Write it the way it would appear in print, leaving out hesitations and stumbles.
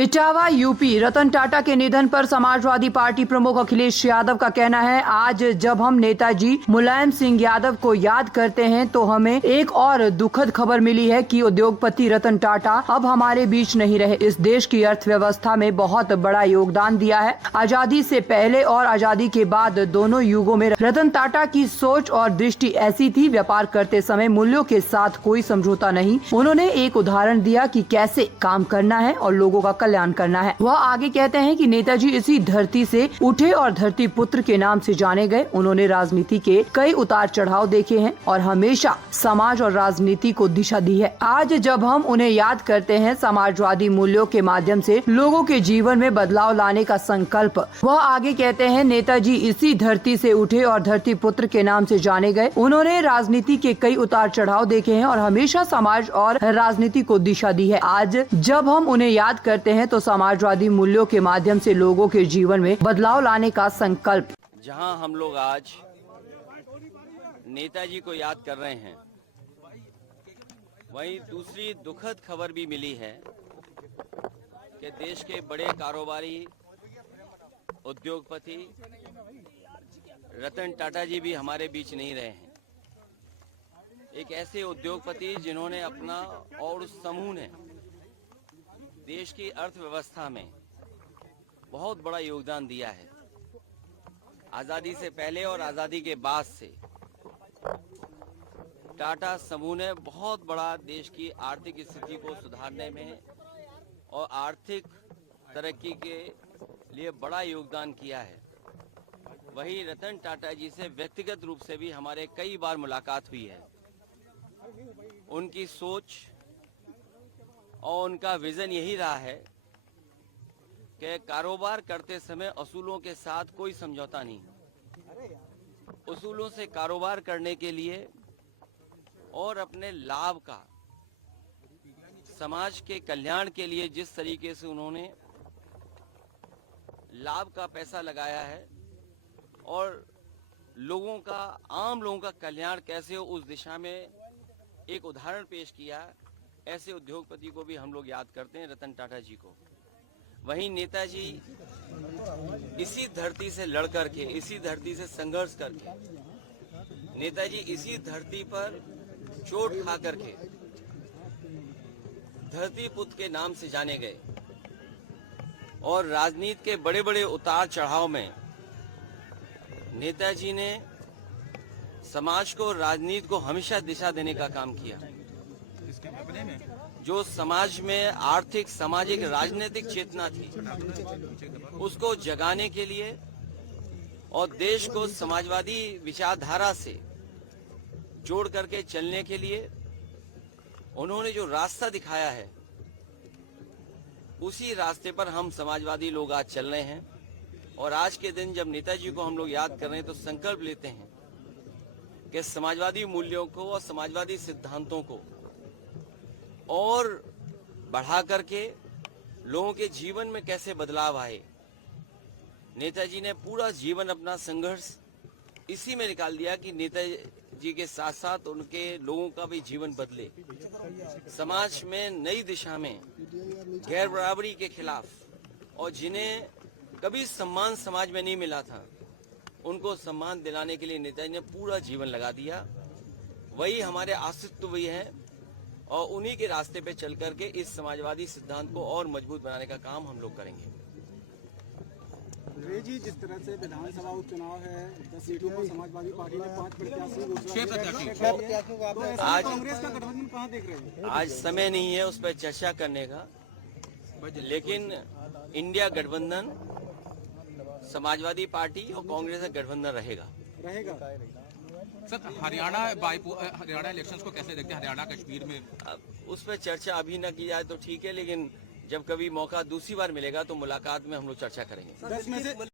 Etawah UP. Ratan Tata के निधन पर समाजवादी पार्टी प्रमुख अखिलेश यादव का कहना है, आज जब हम नेताजी मुलायम सिंह यादव को याद करते हैं तो हमें एक और दुखद खबर मिली है कि उद्योगपति रतन टाटा अब हमारे बीच नहीं रहे। इस देश की अर्थव्यवस्था में बहुत बड़ा योगदान दिया है। आजादी से पहले और आजादी के बाद दोनों युगों में रतन टाटा की सोच और दृष्टि ऐसी थी, व्यापार करते समय मूल्यों के साथ कोई समझौता नहीं। उन्होंने एक उदाहरण दिया कि कैसे काम करना है और लोगों का कल्याण करना है। वह आगे कहते हैं कि नेताजी इसी धरती से उठे और धरती पुत्र के नाम से जाने गए। उन्होंने राजनीति के कई उतार चढ़ाव देखे हैं और हमेशा समाज और राजनीति को दिशा दी है। आज जब हम उन्हें याद करते हैं, समाजवादी मूल्यों के माध्यम से लोगों के जीवन में बदलाव लाने का संकल्प। वह आगे कहते हैं, नेताजी इसी धरती से उठे और धरती पुत्र के नाम से जाने गए। उन्होंने राजनीति के कई उतार चढ़ाव देखे हैं और हमेशा समाज और राजनीति को दिशा दी है। आज जब हम उन्हें याद करते हैं तो समाजवादी मूल्यों के माध्यम से लोगों के जीवन में बदलाव लाने का संकल्प। जहां हम लोग आज नेताजी को याद कर रहे हैं, वहीं दूसरी दुखद खबर भी मिली है कि देश के बड़े कारोबारी उद्योगपति रतन टाटा जी भी हमारे बीच नहीं रहे हैं। एक ऐसे उद्योगपति जिन्होंने अपना और उस समूह ने देश की अर्थव्यवस्था में बहुत बड़ा योगदान दिया है। आजादी से पहले और आजादी के बाद से टाटा समूह ने बहुत बड़ा देश की आर्थिक स्थिति को सुधारने में और आर्थिक तरक्की के लिए बड़ा योगदान किया है। वहीं रतन टाटा जी से व्यक्तिगत रूप से भी हमारे कई बार मुलाकात हुई है। उनकी सोच और उनका विजन यही रहा है कि कारोबार करते समय असूलों के साथ कोई समझौता नहीं। उसूलों से कारोबार करने के लिए और अपने लाभ का समाज के कल्याण के लिए जिस तरीके से उन्होंने लाभ का पैसा लगाया है और लोगों का, आम लोगों का कल्याण कैसे हो, उस दिशा में एक उदाहरण पेश किया। ऐसे उद्योगपति को भी हम लोग याद करते हैं, रतन टाटा जी को। वहीं नेताजी इसी धरती से लड़ करके, इसी धरती से संघर्ष करके, नेताजी इसी धरती पर चोट खा करके धरती पुत्र के नाम से जाने गए और राजनीति के बड़े बड़े उतार चढ़ाव में नेताजी ने समाज को, राजनीति को हमेशा दिशा देने का काम किया। जो समाज में आर्थिक, सामाजिक, राजनीतिक चेतना थी, उसको जगाने के लिए और देश को समाजवादी विचारधारा से जोड़ करके चलने के लिए उन्होंने जो रास्ता दिखाया है, उसी रास्ते पर हम समाजवादी लोग आज चल रहे हैं। और आज के दिन जब नेताजी को हम लोग याद कर रहे हैं तो संकल्प लेते हैं कि समाजवादी मूल्यों को और समाजवादी सिद्धांतों को और बढ़ा करके लोगों के जीवन में कैसे बदलाव आए। नेताजी ने पूरा जीवन अपना संघर्ष इसी में निकाल दिया कि नेताजी के साथ साथ उनके लोगों का भी जीवन बदले, समाज में नई दिशा में गैर बराबरी के खिलाफ, और जिन्हें कभी सम्मान समाज में नहीं मिला था उनको सम्मान दिलाने के लिए नेताजी ने पूरा जीवन लगा दिया। वही हमारे अस्तित्व भी है और उन्हीं के रास्ते पे चल करके इस समाजवादी सिद्धांत को और मजबूत बनाने का काम हम लोग करेंगे। जी, जिस तरह से विधानसभा उपचुनाव है, 10 सीटों पर समाजवादी पार्टी ने 5 प्रत्याशी आज कांग्रेस का गठबंधन कहां देख रहे हैं? आज समय नहीं है उस पर चर्चा करने का, लेकिन इंडिया गठबंधन समाजवादी पार्टी और कांग्रेस का गठबंधन रहेगा। सर, हरियाणा इलेक्शंस को कैसे देखते हैं? हरियाणा कश्मीर में उस पर चर्चा अभी न की जाए तो ठीक है, लेकिन जब कभी मौका दूसरी बार मिलेगा तो मुलाकात में हम लोग चर्चा करेंगे।